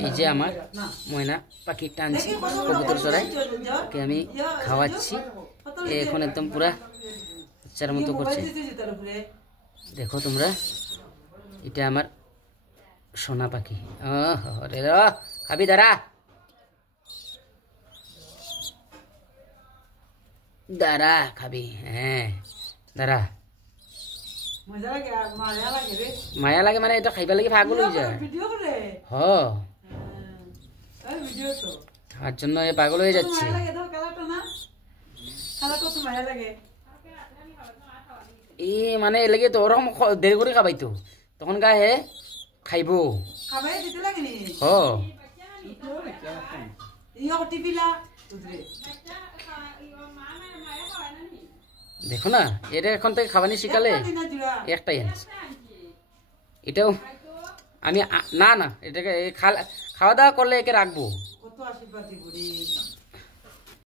এই যে আমার ময়না পাখি টানছি কবুতর চড়াই ওকে আমি খাওয়াচ্ছি এখন একদম পুরা বাচ্চার মতো করছে দেখো তোমরা এটা আমার সোনা পাখি খাবি দাঁড়া দাঁড়া খাবি হ্যাঁ দাঁড়া মায়া লাগে মানে এটা খাইবা লাগে পাগল হয়ে যায় হ তার জন্য এ পাগল হয়ে যাচ্ছে এ মানে এলাকে তো ওরকম দেরি করে খাবাই তো তখন গায়ে খাইব হ দেখো না এটা এখন থেকে খাবানি শিখালে একটাই আনছে এটাও আমি না না এটাকে খাওয়া দাওয়া করলে একে রাখবো